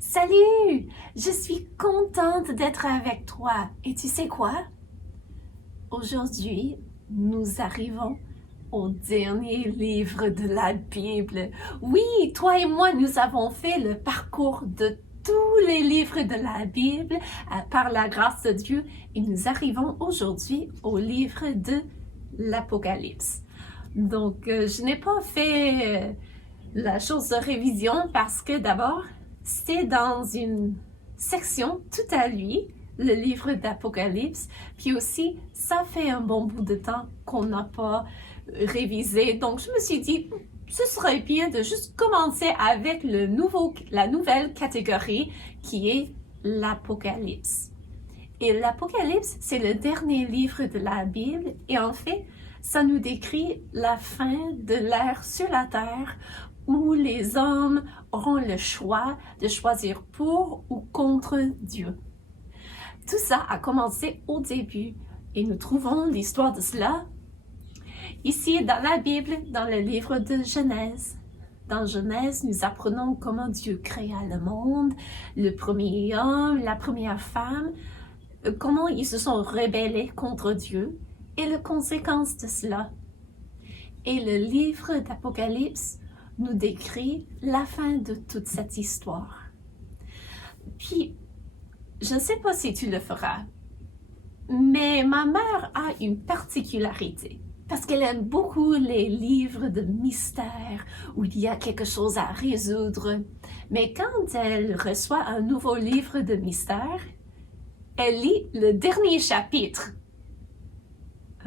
Salut! Je suis contente d'être avec toi. Et tu sais quoi? Aujourd'hui, nous arrivons au dernier livre de la Bible. Oui, toi et moi, nous avons fait le parcours de tous les livres de la Bible par la grâce de Dieu et nous arrivons aujourd'hui au livre de l'Apocalypse. Donc, je n'ai pas fait la chose de révision parce que d'abord, c'est dans une section tout à lui, le livre d'Apocalypse, puis aussi, ça fait un bon bout de temps qu'on n'a pas révisé, donc je me suis dit, ce serait bien de juste commencer avec la nouvelle catégorie qui est l'Apocalypse. Et l'Apocalypse, c'est le dernier livre de la Bible et en fait, ça nous décrit la fin de l'ère sur la terre où les hommes auront le choix de choisir pour ou contre Dieu. Tout ça a commencé au début et nous trouvons l'histoire de cela ici dans la Bible, dans le livre de Genèse. Dans Genèse, nous apprenons comment Dieu créa le monde, le premier homme, la première femme, comment ils se sont rebellés contre Dieu et les conséquences de cela. Et le livre d'Apocalypse nous décrit la fin de toute cette histoire. Puis, je ne sais pas si tu le feras, mais ma mère a une particularité parce qu'elle aime beaucoup les livres de mystère où il y a quelque chose à résoudre. Mais quand elle reçoit un nouveau livre de mystère, elle lit le dernier chapitre.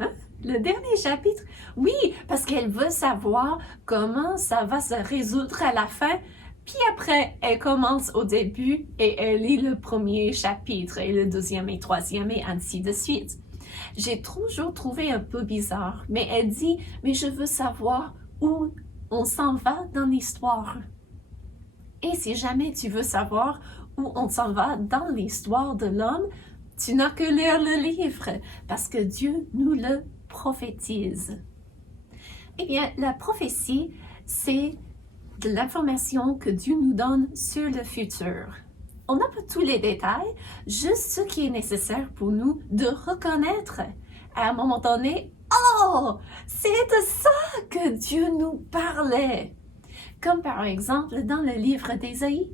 Hein? Le dernier chapitre? Oui, parce qu'elle veut savoir comment ça va se résoudre à la fin. Puis après, elle commence au début et elle lit le premier chapitre et le deuxième et troisième et ainsi de suite. J'ai toujours trouvé un peu bizarre, mais elle dit, mais je veux savoir où on s'en va dans l'histoire. Et si jamais tu veux savoir où on s'en va dans l'histoire de l'homme, tu n'as que lire le livre, parce que Dieu nous le prophétise. Eh bien, la prophétie, c'est de l'information que Dieu nous donne sur le futur. On n'a pas tous les détails, juste ce qui est nécessaire pour nous de reconnaître. À un moment donné, oh, c'est de ça que Dieu nous parlait. Comme par exemple dans le livre d'Ésaïe.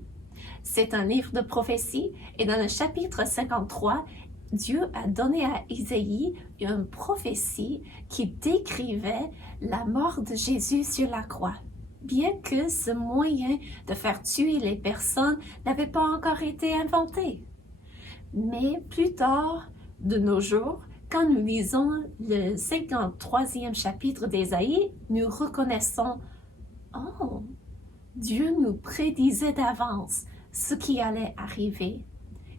C'est un livre de prophétie et dans le chapitre 53, Dieu a donné à Isaïe une prophétie qui décrivait la mort de Jésus sur la croix. Bien que ce moyen de faire tuer les personnes n'avait pas encore été inventé. Mais plus tard, de nos jours, quand nous lisons le 53e chapitre d'Ésaïe, nous reconnaissons « Oh, Dieu nous prédisait d'avance ce qui allait arriver. »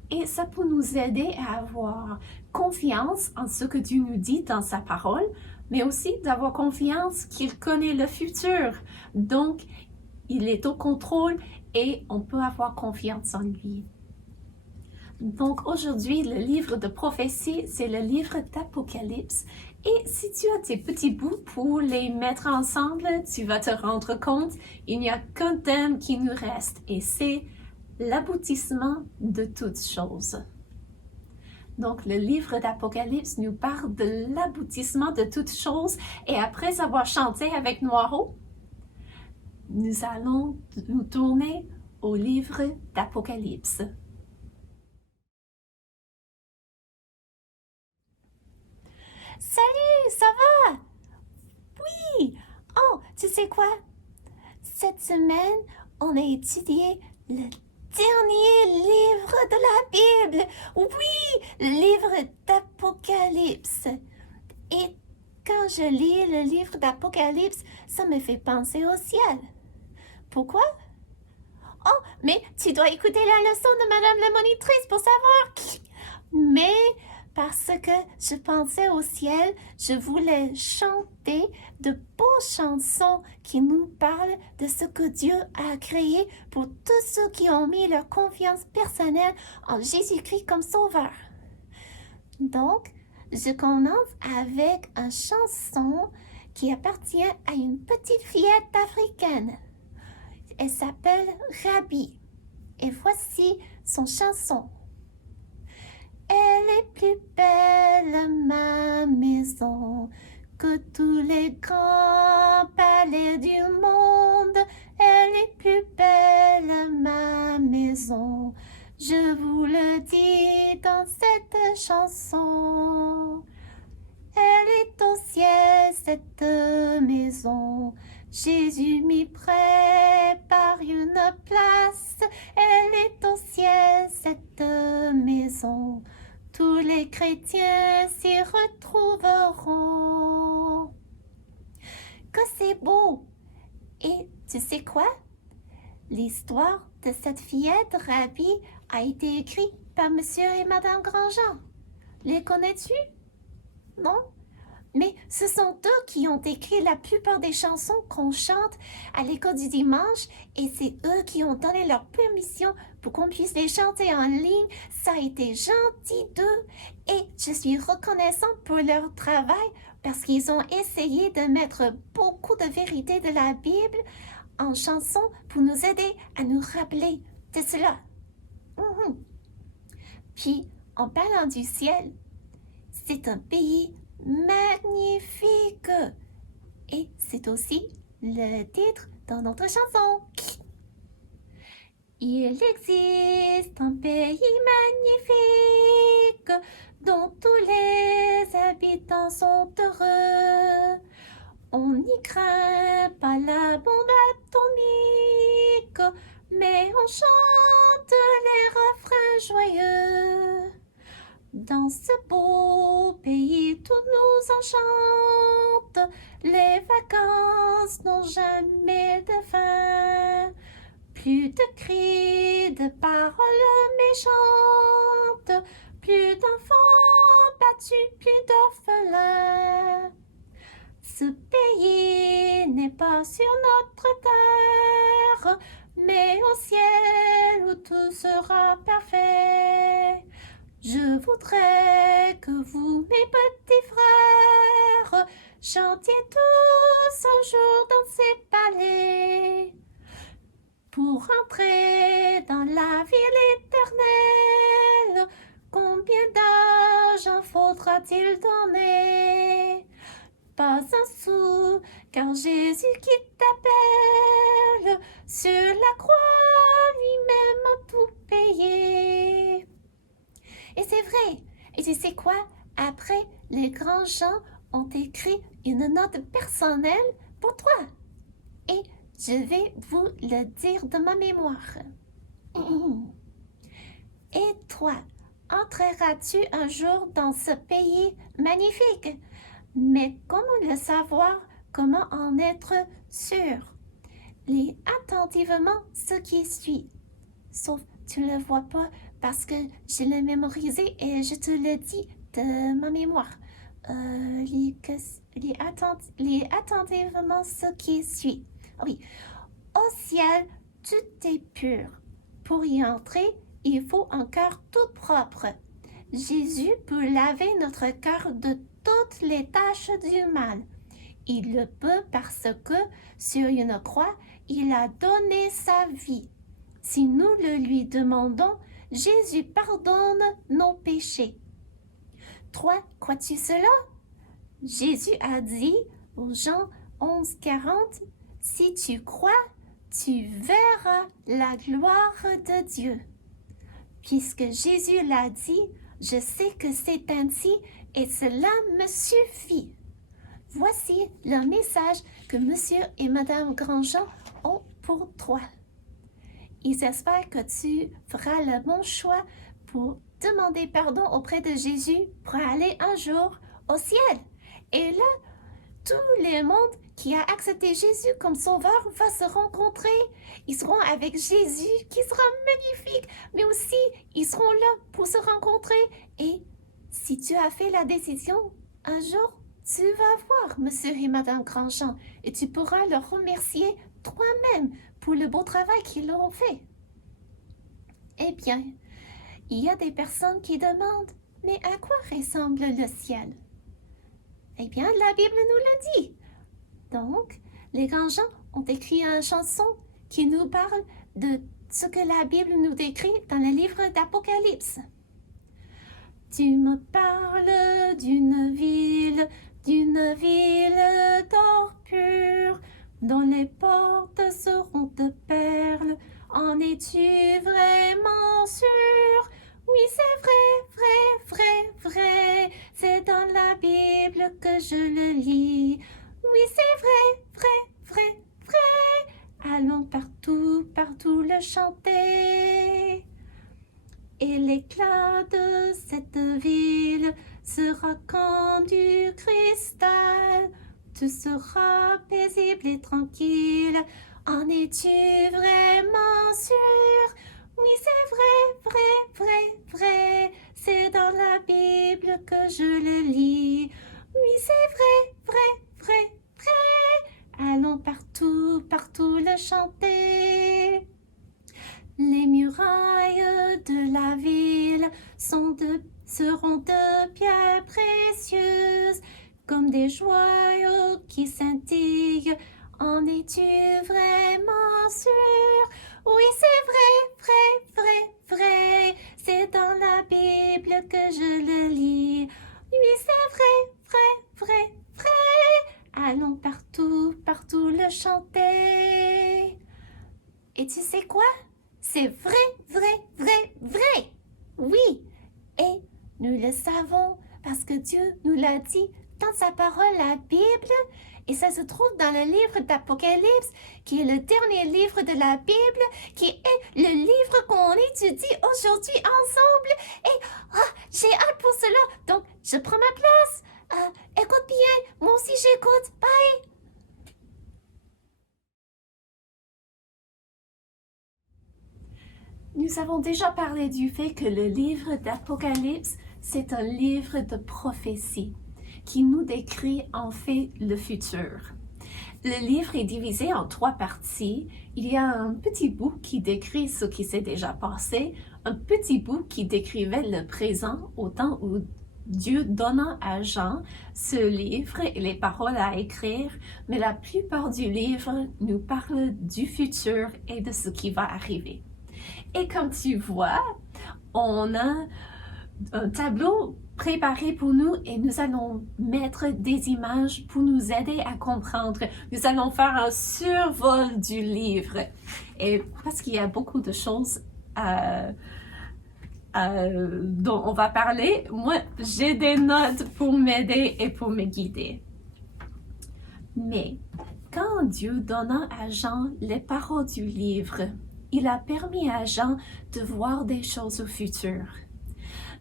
Et ça peut nous aider à avoir confiance en ce que Dieu nous dit dans sa parole, mais aussi d'avoir confiance qu'il connaît le futur. Donc, il est au contrôle et on peut avoir confiance en lui. Donc, aujourd'hui, le livre de prophétie, c'est le livre d'Apocalypse. Et si tu as tes petits bouts pour les mettre ensemble, tu vas te rendre compte, il n'y a qu'un thème qui nous reste et c'est l'aboutissement de toutes choses. Donc, le livre d'Apocalypse nous parle de l'aboutissement de toutes choses et après avoir chanté avec Noiro, nous allons nous tourner au livre d'Apocalypse. Salut, ça va? Oui! Oh, tu sais quoi? Cette semaine, on a étudié le dernier livre de la Bible. Oui, le livre d'Apocalypse. Et quand je lis le livre d'Apocalypse, ça me fait penser au ciel. Pourquoi? Oh, mais tu dois écouter la leçon de Madame la monitrice pour savoir. Mais parce que je pensais au ciel, je voulais chanter de beaux chansons qui nous parlent de ce que Dieu a créé pour tous ceux qui ont mis leur confiance personnelle en Jésus-Christ comme sauveur. Donc, je commence avec une chanson qui appartient à une petite fillette africaine. Elle s'appelle Rabi. Et voici son chanson. Elle est plus belle, ma maison, que tous les grands palais du monde. Elle est plus belle, ma maison, je vous le dis dans cette chanson. Elle est au ciel, cette maison, Jésus m'y prépare une place. Elle est au ciel, cette maison, tous les chrétiens s'y retrouveront. Que c'est beau! Et tu sais quoi? L'histoire de cette fillette Rabbi a été écrite par Monsieur et Madame Grandjean. Les connais-tu? Non? Mais ce sont eux qui ont écrit la plupart des chansons qu'on chante à l'école du dimanche et c'est eux qui ont donné leur permission pour qu'on puisse les chanter en ligne. Ça a été gentil d'eux et je suis reconnaissante pour leur travail parce qu'ils ont essayé de mettre beaucoup de vérité de la Bible en chanson pour nous aider à nous rappeler de cela. Puis, en parlant du ciel, c'est un pays magnifique. Et c'est aussi le titre dans notre chanson. Il existe un pays magnifique dont tous les habitants sont heureux. On n'y craint pas la bombe atomique, mais on chante les refrains joyeux. Dans ce beau pays, tout nous enchante. Les vacances n'ont jamais de fin. Plus de cris, de paroles méchantes. Plus d'enfants battus, plus d'orphelins. Ce pays n'est pas sur notre terre, mais au ciel où tout sera parfait. Je voudrais que vous, mes petits frères, chantiez tous un jour dans ces palais pour entrer dans la ville éternelle. Combien d'argent faudra-t-il donner? Pas un sou, car Jésus qui t'appelle sur la croix lui-même a tout payé. Et c'est vrai. Et tu sais quoi? Après, les grands gens ont écrit une note personnelle pour toi. Et je vais vous le dire de ma mémoire. Et toi, entreras-tu un jour dans ce pays magnifique? Mais comment le savoir? Comment en être sûr? Lis attentivement ce qui suit. Sauf tu ne le vois pas parce que je l'ai mémorisé et je te le dis de ma mémoire. Lis attentivement ce qui suit. Oui. Au ciel, tout est pur. Pour y entrer, il faut un cœur tout propre. Jésus peut laver notre cœur de toutes les taches du mal. Il le peut parce que, sur une croix, il a donné sa vie. Si nous le lui demandons, Jésus pardonne nos péchés. Toi, crois-tu cela? Jésus a dit aux Jean 11:40, « Si tu crois, tu verras la gloire de Dieu. » Puisque Jésus l'a dit, je sais que c'est ainsi et cela me suffit. Voici le message que Monsieur et Madame Grandjean ont pour toi. Ils espèrent que tu feras le bon choix pour demander pardon auprès de Jésus pour aller un jour au ciel. Et là, tout le monde qui a accepté Jésus comme sauveur va se rencontrer. Ils seront avec Jésus qui sera magnifique, mais aussi ils seront là pour se rencontrer. Et si tu as fait la décision, un jour, tu vas voir Monsieur et Madame Grandjean et tu pourras leur remercier toi-même pour le beau travail qu'ils ont fait. Eh bien, il y a des personnes qui demandent, mais à quoi ressemble le ciel? Eh bien, la Bible nous le dit. Donc, les grands gens ont écrit une chanson qui nous parle de ce que la Bible nous décrit dans le livre d'Apocalypse. Tu me parles d'une ville d'or pur, dont les portes seront de perles. En es-tu vraiment sûr? Oui, c'est vrai, c'est dans la Bible que je le lis. Oui, c'est vrai. Allons partout le chanter. Et l'éclat de cette ville sera comme du cristal. Tu seras paisible et tranquille. En es-tu vraiment sûr? Oui, c'est vrai. C'est dans la Bible que je le lis. Oui, c'est vrai. Allons partout le chanter. Les murailles de la ville seront de pierres précieuses, comme des joyaux qui scintillent. En es-tu vraiment sûr? Oui, c'est vrai. C'est dans la Bible que je le lis. Oui, c'est vrai. Allons partout le chanter. Et tu sais quoi? C'est vrai. Oui. Et nous le savons parce que Dieu nous l'a dit dans sa parole, la Bible. Et ça se trouve dans le livre d'Apocalypse, qui est le dernier livre de la Bible, qui est le livre qu'on étudie aujourd'hui ensemble. Et j'ai hâte pour cela. Donc, je prends ma place. Écoute bien. Moi aussi, j'écoute. Bye. Nous avons déjà parlé du fait que le livre d'Apocalypse, c'est un livre de prophétie qui nous décrit en fait le futur. Le livre est divisé en 3 parties. Il y a un petit bout qui décrit ce qui s'est déjà passé, un petit bout qui décrivait le présent au temps où Dieu donna à Jean ce livre et les paroles à écrire, mais la plupart du livre nous parle du futur et de ce qui va arriver. Et comme tu vois, on a un tableau préparé pour nous et nous allons mettre des images pour nous aider à comprendre. Nous allons faire un survol du livre. Et parce qu'il y a beaucoup de choses dont on va parler, moi, j'ai des notes pour m'aider et pour me guider. Mais quand Dieu donna à Jean les paroles du livre, il a permis à Jean de voir des choses au futur.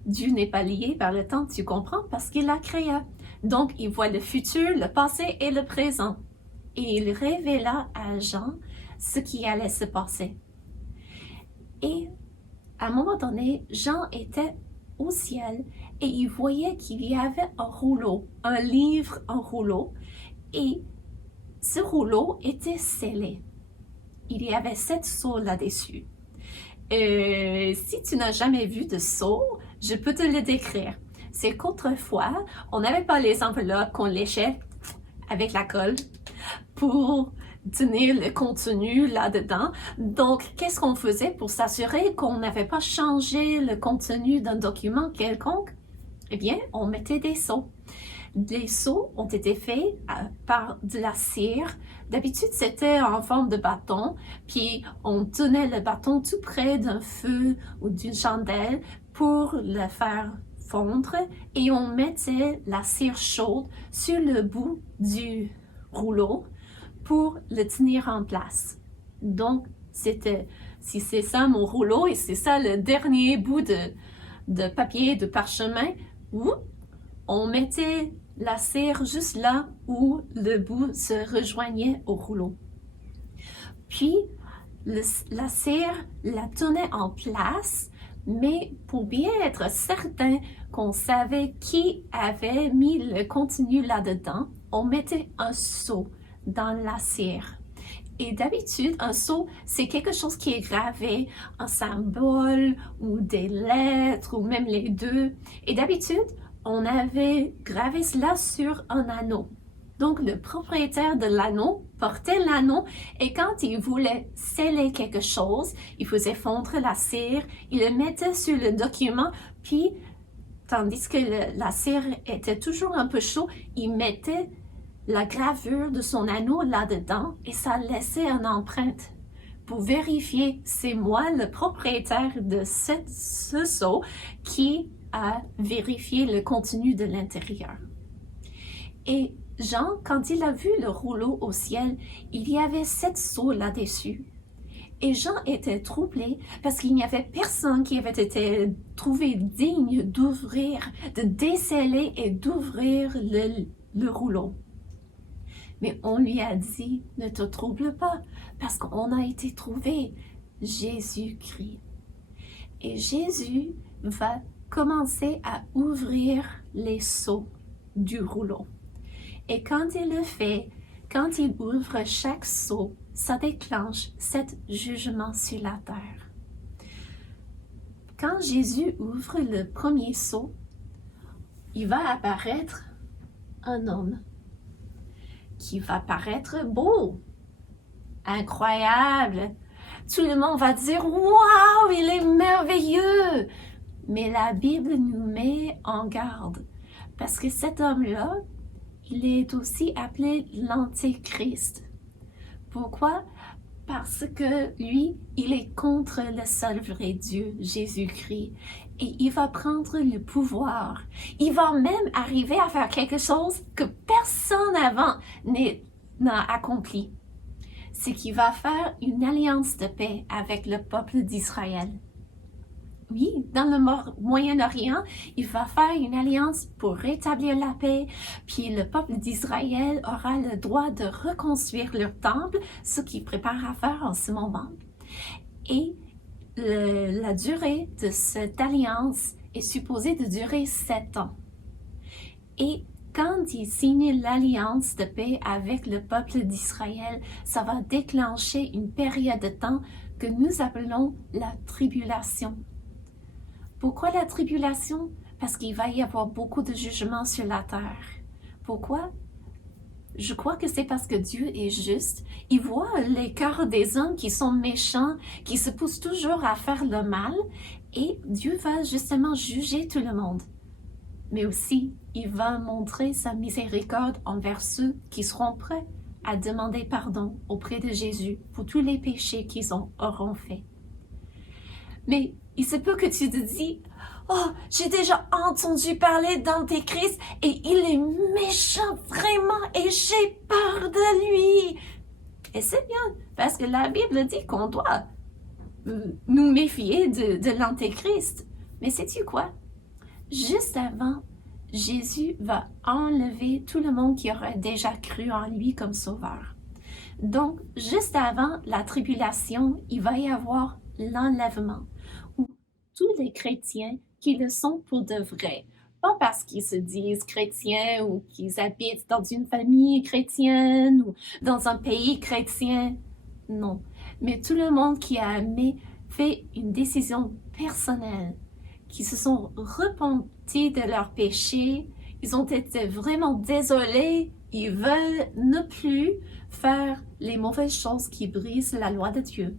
Dieu n'est pas lié par le temps, tu comprends, parce qu'il l'a créé. Donc, il voit le futur, le passé et le présent. Et il révéla à Jean ce qui allait se passer. Et à un moment donné, Jean était au ciel et il voyait qu'il y avait un rouleau, un livre en rouleau. Et ce rouleau était scellé. Il y avait 7 sceaux là-dessus. Si tu n'as jamais vu de sceau, je peux te le décrire. C'est qu'autrefois, on n'avait pas les enveloppes qu'on léchait avec la colle pour tenir le contenu là-dedans. Donc, qu'est-ce qu'on faisait pour s'assurer qu'on n'avait pas changé le contenu d'un document quelconque? Eh bien, on mettait des sceaux. Les sceaux ont été faits par de la cire. D'habitude, c'était en forme de bâton, puis on tenait le bâton tout près d'un feu ou d'une chandelle pour le faire fondre et on mettait la cire chaude sur le bout du rouleau pour le tenir en place. Donc, si c'est ça mon rouleau et c'est ça le dernier bout de papier, de parchemin, on mettait la cire juste là où le bout se rejoignait au rouleau. Puis, la cire la tenait en place, mais pour bien être certain qu'on savait qui avait mis le contenu là-dedans, on mettait un sceau dans la cire. Et d'habitude, un sceau, c'est quelque chose qui est gravé, un symbole ou des lettres ou même les deux. Et d'habitude, on avait gravé cela sur un anneau. Donc, le propriétaire de l'anneau portait l'anneau et quand il voulait sceller quelque chose, il faisait fondre la cire, il le mettait sur le document, puis, tandis que la cire était toujours un peu chaude, il mettait la gravure de son anneau là-dedans et ça laissait une empreinte pour vérifier c'est moi le propriétaire de ce seau qui a vérifié le contenu de l'intérieur. Et Jean, quand il a vu le rouleau au ciel, il y avait 7 seaux là-dessus. Et Jean était troublé parce qu'il n'y avait personne qui avait été trouvé digne d'ouvrir, de déceler et d'ouvrir le rouleau. Mais on lui a dit, ne te trouble pas, parce qu'on a été trouvé, Jésus-Christ. Et Jésus va commencer à ouvrir les seaux du rouleau. Et quand il le fait, quand il ouvre chaque seau, ça déclenche 7 jugements sur la terre. Quand Jésus ouvre le premier seau, il va apparaître un homme qui va paraître beau, incroyable. Tout le monde va dire « Waouh, il est merveilleux !» Mais la Bible nous met en garde parce que cet homme-là, il est aussi appelé l'Antéchrist. Pourquoi? Parce que lui, il est contre le seul vrai Dieu, Jésus-Christ. Et il va prendre le pouvoir. Il va même arriver à faire quelque chose que personne avant n'a accompli. C'est qu'il va faire une alliance de paix avec le peuple d'Israël. Oui, dans le Moyen-Orient, il va faire une alliance pour rétablir la paix, puis le peuple d'Israël aura le droit de reconstruire leur temple, ce qu'il prépare à faire en ce moment. Et la durée de cette alliance est supposée de durer 7 ans. Et quand il signe l'alliance de paix avec le peuple d'Israël, ça va déclencher une période de temps que nous appelons la tribulation. Pourquoi la tribulation? Parce qu'il va y avoir beaucoup de jugements sur la terre. Pourquoi? Je crois que c'est parce que Dieu est juste. Il voit les cœurs des hommes qui sont méchants, qui se poussent toujours à faire le mal, et Dieu va justement juger tout le monde. Mais aussi, il va montrer sa miséricorde envers ceux qui seront prêts à demander pardon auprès de Jésus pour tous les péchés qu'ils auront faits. Mais il se peut que tu te dis « Oh, j'ai déjà entendu parler d'Antéchrist et il est méchant vraiment et j'ai peur de lui. » Et c'est bien, parce que la Bible dit qu'on doit nous méfier de l'Antéchrist. Mais sais-tu quoi? Juste avant, Jésus va enlever tout le monde qui aurait déjà cru en lui comme sauveur. Donc, juste avant la tribulation, il va y avoir l'enlèvement, où tous les chrétiens qui le sont pour de vrai, pas parce qu'ils se disent chrétiens ou qu'ils habitent dans une famille chrétienne ou dans un pays chrétien, non, mais tout le monde qui a fait une décision personnelle, qui se sont repentis de leurs péchés, ils ont été vraiment désolés, ils veulent ne plus faire les mauvaises choses qui brisent la loi de Dieu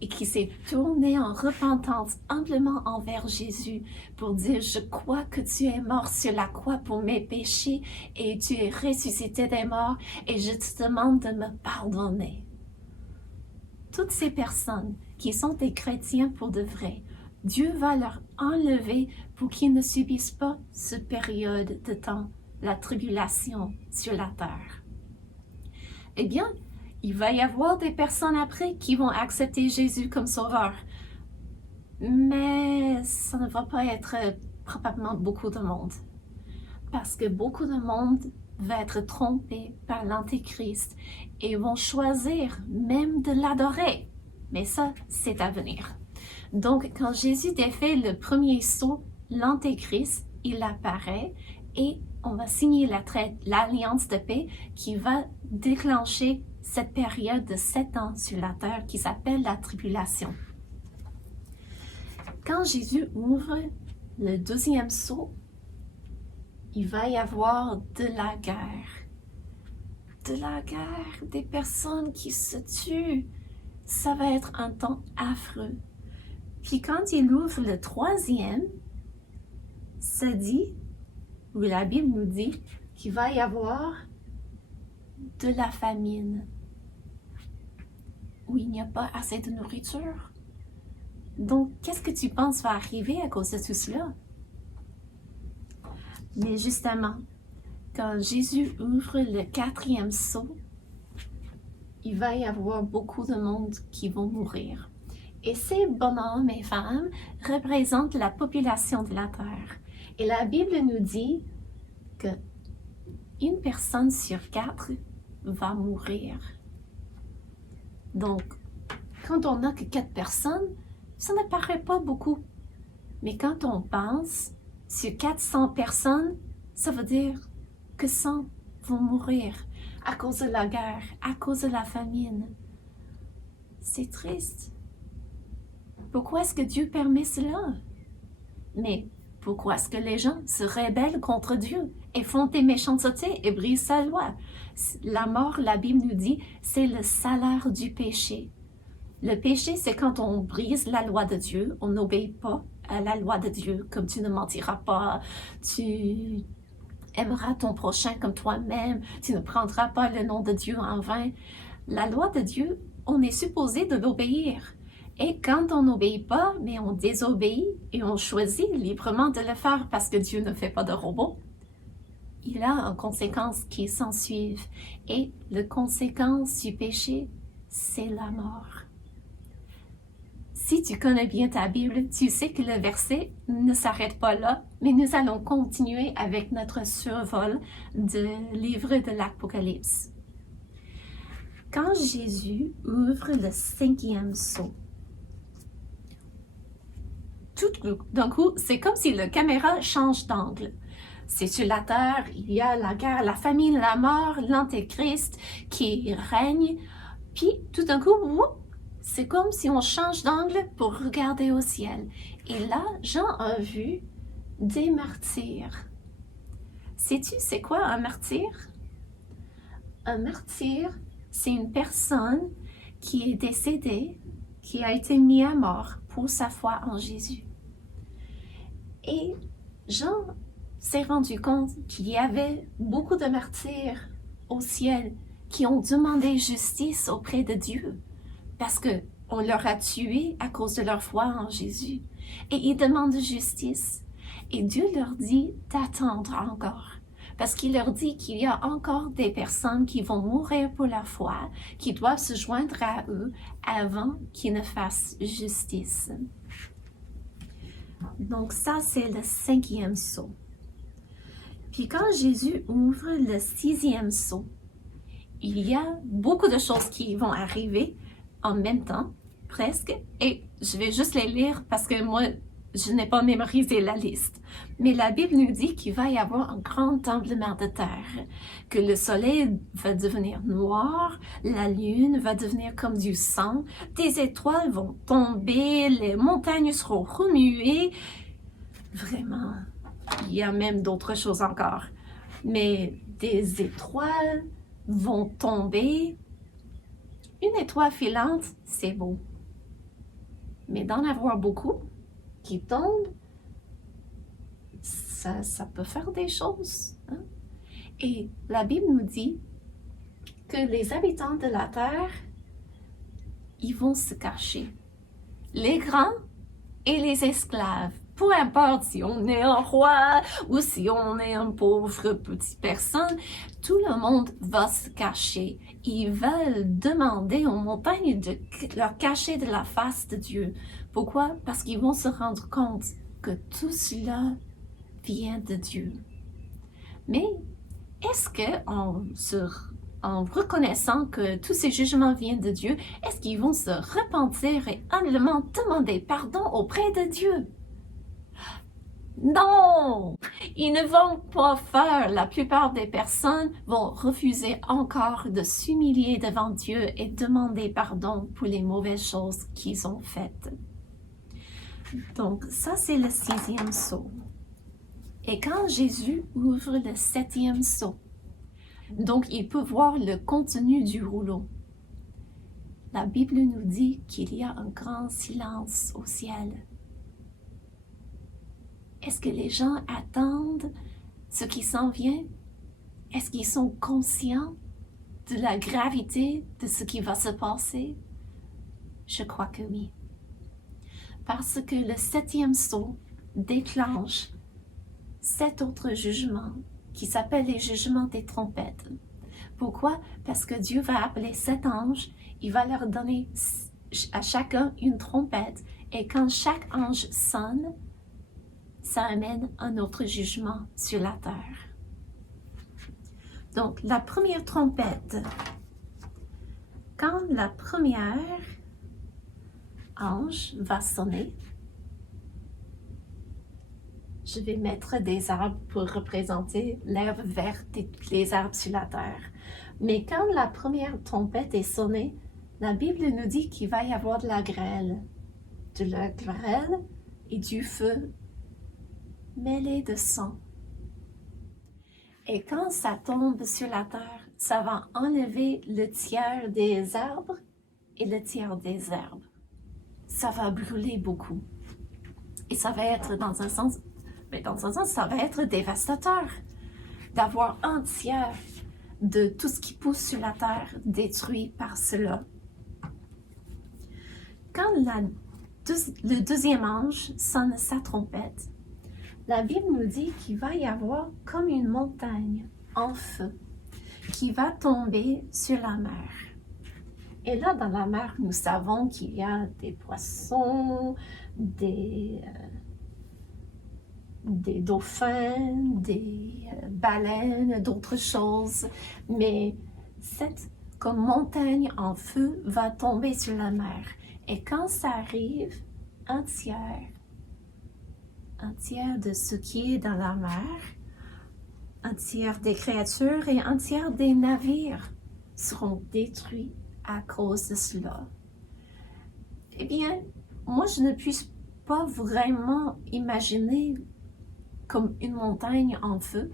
et qui s'est tourné en repentance humblement envers Jésus pour dire « Je crois que tu es mort sur la croix pour mes péchés et tu es ressuscité des morts et je te demande de me pardonner. » Toutes ces personnes qui sont des chrétiens pour de vrai, Dieu va leur enlever pour qu'ils ne subissent pas cette période de temps, la tribulation sur la terre. Eh bien, il va y avoir des personnes après qui vont accepter Jésus comme sauveur. Mais ça ne va pas être probablement beaucoup de monde. Parce que beaucoup de monde va être trompé par l'Antéchrist et vont choisir même de l'adorer. Mais ça, c'est à venir. Donc, quand Jésus défait le premier sceau, l'Antéchrist, il apparaît et on va signer l'alliance de paix qui va déclencher cette période de 7 ans sur la terre qui s'appelle la tribulation. Quand Jésus ouvre le deuxième sceau, il va y avoir de la guerre. de la guerre, des personnes qui se tuent. Ça va être un temps affreux. Puis quand il ouvre le troisième, ça dit, ou la Bible nous dit, qu'il va y avoir de la famine, où il n'y a pas assez de nourriture. Donc, qu'est-ce que tu penses va arriver à cause de tout cela? Mais justement, quand Jésus ouvre le quatrième sceau, il va y avoir beaucoup de monde qui vont mourir. Et ces bonhommes et femmes représentent la population de la terre. Et la Bible nous dit que une personne sur 4 va mourir. Donc, quand on n'a que 4 personnes, ça ne paraît pas beaucoup. Mais quand on pense, sur 400 personnes, ça veut dire que 100 vont mourir à cause de la guerre, à cause de la famine. C'est triste. Pourquoi est-ce que Dieu permet cela? Mais pourquoi est-ce que les gens se rebellent contre Dieu et font des méchancetés et brisent sa loi? La mort, la Bible nous dit, c'est le salaire du péché. Le péché, c'est quand on brise la loi de Dieu, on n'obéit pas à la loi de Dieu, comme tu ne mentiras pas, tu aimeras ton prochain comme toi-même, tu ne prendras pas le nom de Dieu en vain. La loi de Dieu, on est supposé de l'obéir. Et quand on n'obéit pas, mais on désobéit et on choisit librement de le faire parce que Dieu ne fait pas de robot, il a une conséquence qui s'ensuivent. Et la conséquence du péché, c'est la mort. Si tu connais bien ta Bible, tu sais que le verset ne s'arrête pas là, mais nous allons continuer avec notre survol du livre de l'Apocalypse. Quand Jésus ouvre le 5e sceau, tout d'un coup, c'est comme si la caméra change d'angle. C'est sur la terre, il y a la guerre, la famine, la mort, l'antéchrist qui règne. Puis tout d'un coup, c'est comme si on change d'angle pour regarder au ciel. Et là, Jean a vu des martyrs. Sais-tu c'est quoi un martyr? Un martyr, c'est une personne qui est décédée, qui a été mise à mort pour sa foi en Jésus. Et Jean s'est rendu compte qu'il y avait beaucoup de martyrs au ciel qui ont demandé justice auprès de Dieu parce qu'on leur a tués à cause de leur foi en Jésus. Et ils demandent justice. Et Dieu leur dit d'attendre encore. Parce qu'il leur dit qu'il y a encore des personnes qui vont mourir pour la foi, qui doivent se joindre à eux avant qu'ils ne fassent justice. Donc ça, c'est le 5e sceau. Puis quand Jésus ouvre le 6e sceau, il y a beaucoup de choses qui vont arriver en même temps, presque, et je vais juste les lire parce que moi, je n'ai pas mémorisé la liste. Mais la Bible nous dit qu'il va y avoir un grand tremblement de terre, que le soleil va devenir noir, la lune va devenir comme du sang, des étoiles vont tomber, les montagnes seront remuées. Vraiment, il y a même d'autres choses encore. Mais des étoiles vont tomber. Une étoile filante, c'est beau. Mais d'en avoir beaucoup qui tombent, ça peut faire des choses. Hein? Et la Bible nous dit que les habitants de la terre, ils vont se cacher. Les grands et les esclaves. Peu importe si on est un roi ou si on est une pauvre petite personne, tout le monde va se cacher. Ils veulent demander aux montagnes de leur cacher de la face de Dieu. Pourquoi? Parce qu'ils vont se rendre compte que tout cela vient de Dieu. Mais est-ce en reconnaissant que tous ces jugements viennent de Dieu, est-ce qu'ils vont se repentir et humblement demander pardon auprès de Dieu? Non! Ils ne vont pas faire. La plupart des personnes vont refuser encore de s'humilier devant Dieu et demander pardon pour les mauvaises choses qu'ils ont faites. Donc, ça, c'est le 6e sceau. Et quand Jésus ouvre le 7e sceau, Donc, il peut voir le contenu du rouleau. La Bible nous dit qu'il y a un grand silence au ciel. Est-ce que les gens attendent ce qui s'en vient? Est-ce qu'ils sont conscients de la gravité de ce qui va se passer? Je crois que oui. Parce que le 7e sceau déclenche 7 autres jugements qui s'appellent les jugements des trompettes. Pourquoi? Parce que Dieu va appeler 7 anges, il va leur donner à chacun une trompette, et quand chaque ange sonne, ça amène un autre jugement sur la terre. Donc, la première trompette, quand la première ange va sonner, je vais mettre des arbres pour représenter l'herbe verte et tous les arbres sur la terre. Mais quand la première trompette est sonnée, la Bible nous dit qu'il va y avoir de la grêle et du feu mêlé de sang. Et quand ça tombe sur la terre, ça va enlever le tiers des arbres et le tiers des herbes. Ça va brûler beaucoup. Et ça va être, dans un sens, ça va être dévastateur d'avoir un tiers de tout ce qui pousse sur la terre détruit par cela. Quand le deuxième ange sonne sa trompette, la Bible nous dit qu'il va y avoir comme une montagne en feu qui va tomber sur la mer. Et là, dans la mer, nous savons qu'il y a des poissons, des dauphins, des baleines, d'autres choses. Mais cette comme montagne en feu va tomber sur la mer. Et quand ça arrive, un tiers de ce qui est dans la mer, un tiers des créatures et un tiers des navires seront détruits à cause de cela. Eh bien, moi je ne puisse pas vraiment imaginer comme une montagne en feu,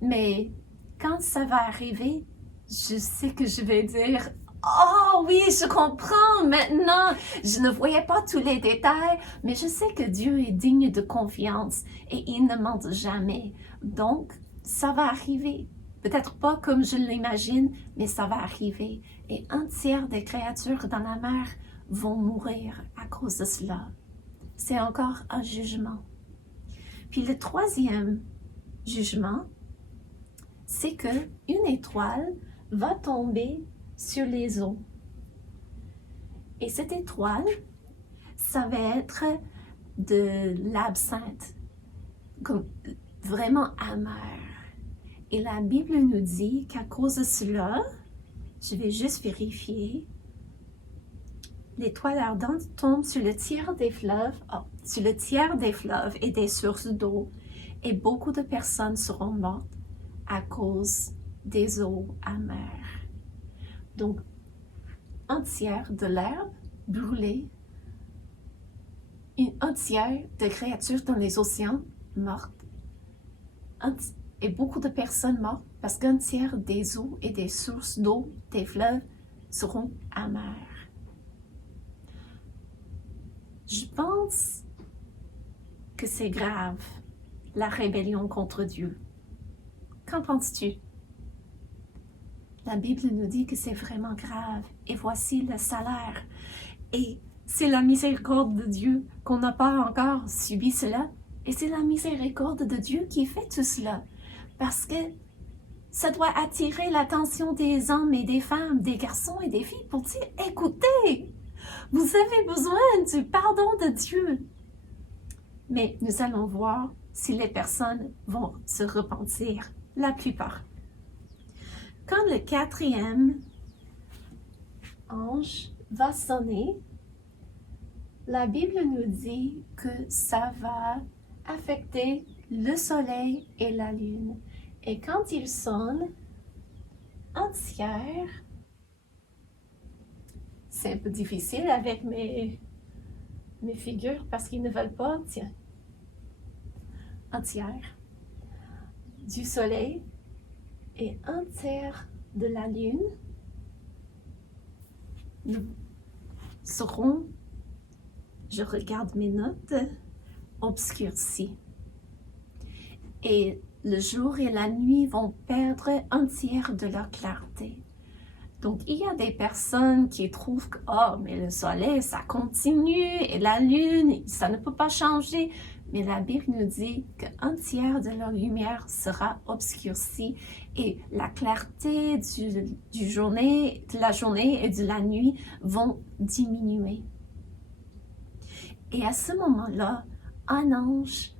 mais quand ça va arriver, je sais que je vais dire « Oh oui, je comprends maintenant, je ne voyais pas tous les détails, mais je sais que Dieu est digne de confiance et il ne ment jamais. Donc, ça va arriver. Peut-être pas comme je l'imagine, mais ça va arriver. Et un tiers des créatures dans la mer vont mourir à cause de cela. C'est encore un jugement. Puis le troisième jugement, c'est qu'une étoile va tomber sur les eaux. Et cette étoile, ça va être de l'absinthe, comme vraiment amer. Et la Bible nous dit qu'à cause de cela, je vais juste vérifier, l'étoile ardente tombe sur le tiers des fleuves, et des sources d'eau, et beaucoup de personnes seront mortes à cause des eaux amères. Donc, un tiers de l'herbe brûlée, un tiers de créatures dans les océans mortes, et beaucoup de personnes mortes parce qu'un tiers des eaux et des sources d'eau des fleuves seront amères. Je pense que c'est grave, la rébellion contre Dieu. Qu'en penses-tu? La Bible nous dit que c'est vraiment grave. Et voici le salaire. Et c'est la miséricorde de Dieu qu'on n'a pas encore subi cela. Et c'est la miséricorde de Dieu qui fait tout cela. Parce que ça doit attirer l'attention des hommes et des femmes, des garçons et des filles pour dire « Écoutez, vous avez besoin du pardon de Dieu. » Mais nous allons voir si les personnes vont se repentir, la plupart. Quand le quatrième ange va sonner, la Bible nous dit que ça va affecter le soleil et la lune. Et quand il sonne, un tiers, c'est un peu difficile avec mes figures parce qu'ils ne veulent pas, tiens, un tiers du soleil et un tiers de la lune, nous seront, je regarde mes notes, obscurcis. Et le jour et la nuit vont perdre un tiers de leur clarté. Donc, il y a des personnes qui trouvent que, oh, mais le soleil, ça continue, et la lune, ça ne peut pas changer. Mais la Bible nous dit qu'un tiers de leur lumière sera obscurcie et la clarté de la journée et de la nuit vont diminuer. Et à ce moment-là, un ange,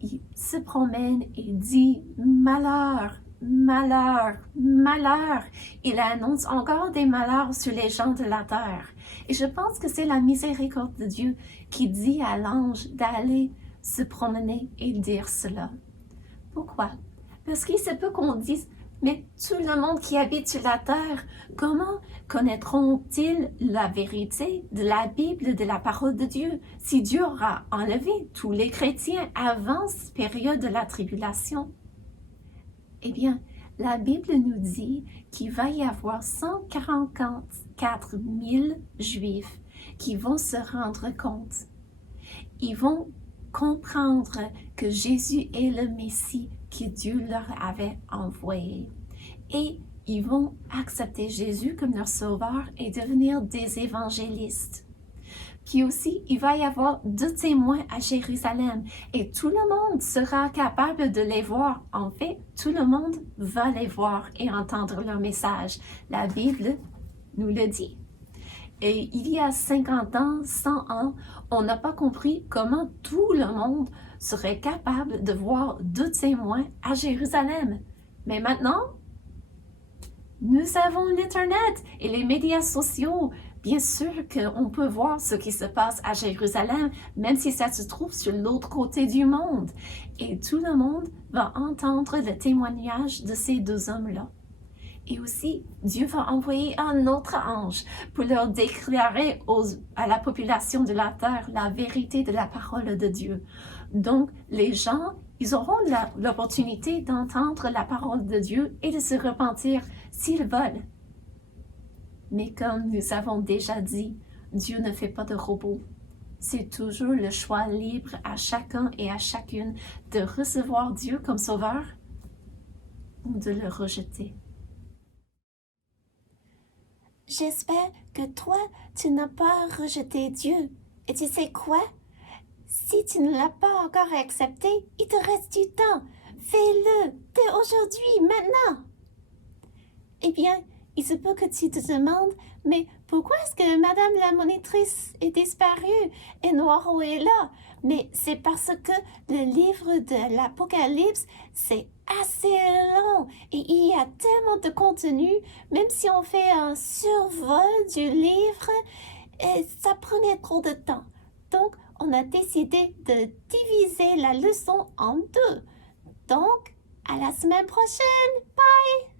il se promène et dit « Malheur, malheur, malheur ». Il annonce encore des malheurs sur les gens de la terre. Et je pense que c'est la miséricorde de Dieu qui dit à l'ange d'aller se promener et dire cela. Pourquoi? Parce qu'il se peut qu'on dise « Mais tout le monde qui habite sur la terre, comment connaîtront-ils la vérité de la Bible, de la parole de Dieu, si Dieu aura enlevé tous les chrétiens avant cette période de la tribulation? » Eh bien, la Bible nous dit qu'il va y avoir 144 000 Juifs qui vont se rendre compte. Ils vont comprendre que Jésus est le Messie que Dieu leur avait envoyé. Et ils vont accepter Jésus comme leur sauveur et devenir des évangélistes. Puis aussi, il va y avoir 2 témoins à Jérusalem et tout le monde sera capable de les voir. En fait, tout le monde va les voir et entendre leur message. La Bible nous le dit. Et il y a 50 ans, 100 ans, on n'a pas compris comment tout le monde serait capable de voir 2 témoins à Jérusalem. Mais maintenant, nous avons l'Internet et les médias sociaux. Bien sûr qu'on peut voir ce qui se passe à Jérusalem, même si ça se trouve sur l'autre côté du monde. Et tout le monde va entendre le témoignage de ces 2 hommes-là. Et aussi, Dieu va envoyer un autre ange pour leur déclarer à la population de la terre la vérité de la parole de Dieu. Donc, les gens, ils auront l'opportunité d'entendre la parole de Dieu et de se repentir s'ils veulent. Mais comme nous avons déjà dit, Dieu ne fait pas de robots. C'est toujours le choix libre à chacun et à chacune de recevoir Dieu comme sauveur ou de le rejeter. J'espère que toi, tu n'as pas rejeté Dieu. Et tu sais quoi? Si tu ne l'as pas encore accepté, il te reste du temps. Fais-le dès aujourd'hui, maintenant. Eh bien, il se peut que tu te demandes, mais pourquoi est-ce que Madame la monitrice est disparue et Noiro est là? Mais c'est parce que le livre de l'Apocalypse, c'est assez long et il y a tellement de contenu, même si on fait un survol du livre, ça prenait trop de temps. Donc, on a décidé de diviser la leçon en 2. Donc, à la semaine prochaine. Bye!